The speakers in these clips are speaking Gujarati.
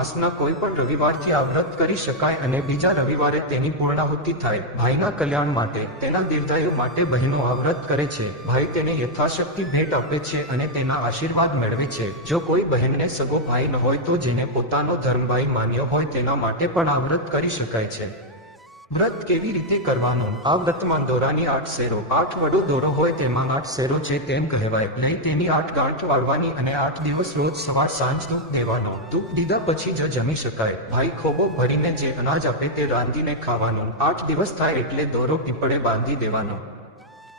માસના કોઈ પણ રવિવારથી આ વ્રત કરી શકાય અને બીજા રવિવારે તેની પૂર્ણાહુતિ થાય. ભાઈના કલ્યાણ માટે, તેના દીર્ઘાયુ માટે બહેનો આ વ્રત કરે છે. ભાઈ તેને યથાશક્તિ ભેટ આપે છે અને તેના આશીર્વાદ મેળવે છે. જો કોઈ બહેનને સગો ભાઈ ન હોય તો જેને પોતાનો ધર્મભાઈ માન્યો હોય તેના માટે પણ આ વ્રત કરી શકાય છે. વ્રત કેવી રીતે કરવાનું? આ વ્રતમાં દોરાની 8 શેરો, 8 વડો દોરો હોય તેમાં 8 શેરો છે તેમ કહેવાય. લઈ તેની 8 ગાંઠ વાળવાની અને 8 દિવસ રોજ સવાર સાંજ ધૂપ દેવાનો. ધૂપ દીધા પછી જ જમી શકાય. ભાઈ ખોબો ભરીને જે અનાજ આપે તે રાંધીને ખાવાનું. 8 દિવસ થાય એટલે દોરો પીપળે બાંધી દેવાનો.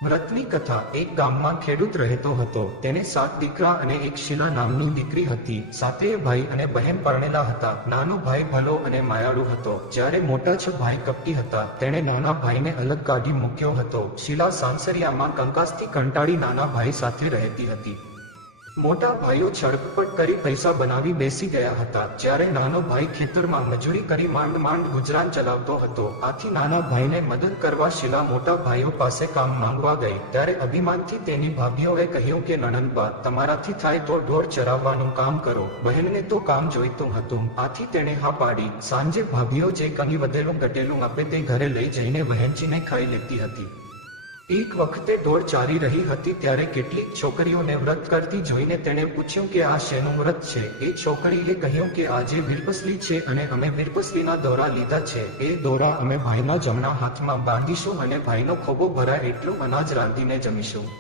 વ્રતની કથા. એક ગામમાં ખેડૂત રહેતો હતો. તેને 7 દીકરા અને એક શીલા નામની દીકરી હતી. 7 ભાઈ અને બહેન પરણેલા હતા. નાનો ભાઈ ભલો અને માયાળુ હતો, જ્યારે મોટા 6 ભાઈ કપટી હતા. તેણે નાના ભાઈને અલગ કાઢી મૂક્યો હતો. શીલા સાંસરિયામાં કંકાસથી કંટાળી નાના ભાઈ સાથે રહેતી હતી. મોટા ભાઈઓ છળકપટ કરી પૈસા બનાવી બેસી ગયા હતા, જ્યારે નાનો ભાઈ ખેતરમાં મજૂરી કરી માંડ ગુજરાન ચલાવતો હતો. આથી નાના ભાઈને મદદ કરવા શીલા મોટા ભાઈઓ પાસે કામ માંગવા ગઈ. ત્યારે અભિમાનથી તેની ભાભીઓએ કહ્યું કે નણંદબા, તમારાથી થાય તો ઢોર ચરાવવાનું કામ કરો. બહેનને તો કામ જોઈતું હતું, આથી તેણે હા પાડી. સાંજે ભાભીઓ જે કંઈ વધેલું ઘટેલું આપે તે ઘરે લઈ જઈને વહેંચીને ખાઈ લેતી હતી. એક વખતે ઢોર ચારી રહી હતી ત્યારે કેટલીક છોકરીઓને વ્રત કરતી જોઈને તેણે પૂછ્યું કે આ શેનું વ્રત છે? એ છોકરીએ કહ્યું કે આજે વીરપસલી છે અને અમે વીરપસલીના દોરા લીધા છે. એ દોરા અમે ભાઈના જમણા હાથમાં બાંધીશું અને ભાઈનો ખોબો ભરાય એટલું અનાજ રાંધીને જમીશું.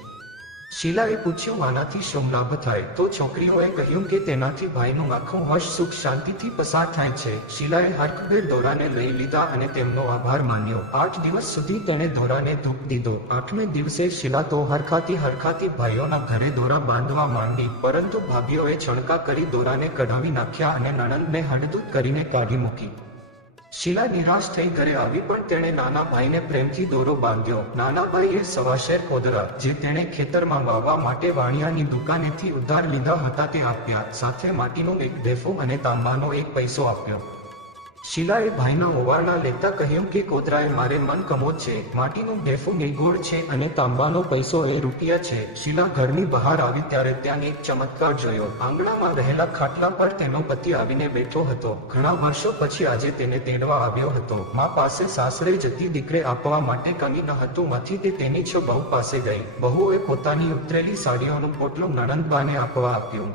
શીલાએ પૂછ્યું, આનાથી શું લાભ થાય? તો છોકરીઓએ કહ્યું કે તેનાથી ભાઈનું આખું વર્ષ સુખ શાંતિથી પસાર થાય છે. શીલાએ હરખભેર દોરાને લઈ લીધા અને તેમનો આભાર માન્યો. 8 દિવસ સુધી તેણે દોરાને ધૂપ દીધો. 8મે દિવસે શીલા તો હરખાતી ભાઈઓના ઘરે દોરા બાંધવા માંડી, પરંતુ ભાભીઓએ છણકા કરી દોરાને કઢાવી નાખ્યા અને નણંદને હડદૂત કરીને કાઢી મૂકી. શીલા નિરાશ થઈ ઘરે આવી, પણ તેણે નાના ભાઈને પ્રેમથી દોરો બાંધ્યો. નાના ભાઈએ 1.25 શેર કોદરા, જે તેણે ખેતરમાં વાવવા માટે વાણિયાની દુકાનેથી ઉધાર લીધા હતા, તે આપ્યા. સાથે માટીનું 1 ઢેફું અને તાંબાનો 1 પૈસો આપ્યો. શીલાએ ભાઈના ઓવારણા લેતા કહ્યું કે કોદરાએ મારે મન કમોદ છે, માટીનું ઢેફું નિગોળ છે અને તાંબાનો પૈસો એ રૂપિયા છે. શીલા ઘરની બહાર આવી ત્યારે ત્યાં એક ચમત્કાર જોયો. આંગણામાં રહેલા ખાટલા પર તેનો પતિ આવીને બેઠો હતો. ઘણા વર્ષો પછી આજે તેને તેડવા આવ્યો હતો. મા પાસે સાસરે જતી દીકરે આપવા માટે કંઈ ન હતું, માંથી તે તેની 6 બહુ પાસે ગઈ. બહુએ પોતાની ઉતરેલી સાડીઓનું પોટલું નણંદબાને આપવા આપ્યું.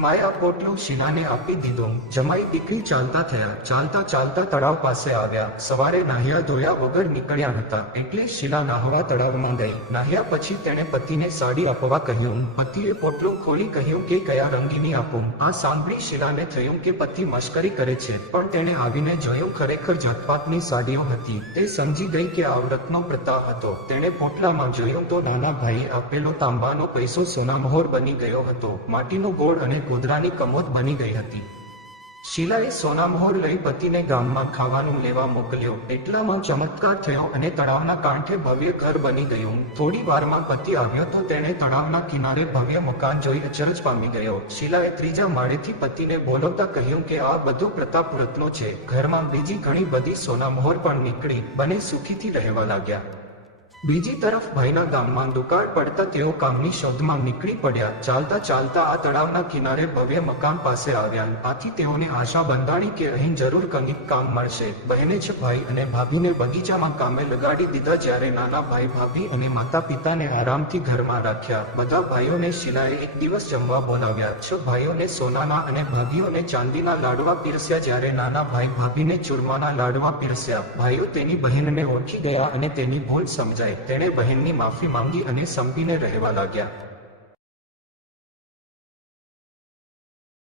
માએ આ પોટલું શીલાને આપી દીધું. જમાઈ દીકરી ચાલતા થયા. ચાલતા તળાવ પાસે આવ્યા. સવારે નાહ્યા ધોયા વગર નીકળ્યા હતા, એટલે શીલા નાહવા તળાવમાં ગઈ. નાહ્યા પછી તેણે પતિને સાડી આપવા કહ્યું. પતિએ પોટલું ખોલી કહ્યું કે કયા રંગીની આપું? આ સાંભળી શીલાને થયું કે પતિ મશ્કરી કરે છે, પણ તેણે આવીને જોયું ખરેખર જાતપાતની સાડીઓ હતી. તે સમજી ગઈ કે આ વ્રતનો પ્રતાપ હતો. તેણે પોટલામાં જોયું તો નાના ભાઈએ આપેલો તાંબાનો પૈસો સોનામહોર બની ગયો હતો. માટીનો ગોળ અને ગોદરાની કમોદ બની ગઈ હતી. શીલાએ સોનામહોર લઈ પતિને ગામમાં ખાવાનું લેવા મોકલ્યો. એટલામાં ચમત્કાર થયો અને તળાવના કાંઠે ભવ્ય ઘર બની ગયું. થોડી વારમાં પતિ આવ્યો તો તેણે તળાવના કિનારે ભવ્ય મકાન જોઈ અચરજ પામી ગયો. શીલાએ 3જા માળેથી પતિને બોલાવતા કહ્યું કે આ બધો પ્રતાપ વ્રતનો છે. ઘરમાં બીજી ઘણી બધી સોનામહોર પણ નીકળી. બંને સુખીથી રહેવા લાગ્યા. બીજી તરફ ભાઈના ગામમાં દુકાળ પડતા તેઓ કામની શોધમાં નીકળી પડ્યા. ચાલતા આ તળાવના કિનારે ભવ્ય મકાન પાસે આવ્યા. આથી તેઓને આશા બંધાણી કે અહીં જરૂર કંઈક કામ મળશે. બહેને 6 ભાઈ અને ભાભીને બગીચામાં કામે લગાડી દીધા, જ્યારે નાના ભાઈ ભાભી અને માતા પિતાને આરામથી ઘરમાં રાખ્યા. બધા ભાઈઓને શીલાએ એક દિવસ જમવા બોલાવ્યા. 6 ભાઈઓને સોનાના અને ભાભીઓને ચાંદીના લાડવા પીરસ્યા, જ્યારે નાના ભાઈ ભાભીને ચૂરમાના લાડવા પીરસ્યા. ભાઈઓ તેની બહેનને ઓળખી ગયા અને તેની ભૂલ સમજાઈ. તેણે બહેનની માફી માંગી અને સંપીને રહેવા લાગ્યા.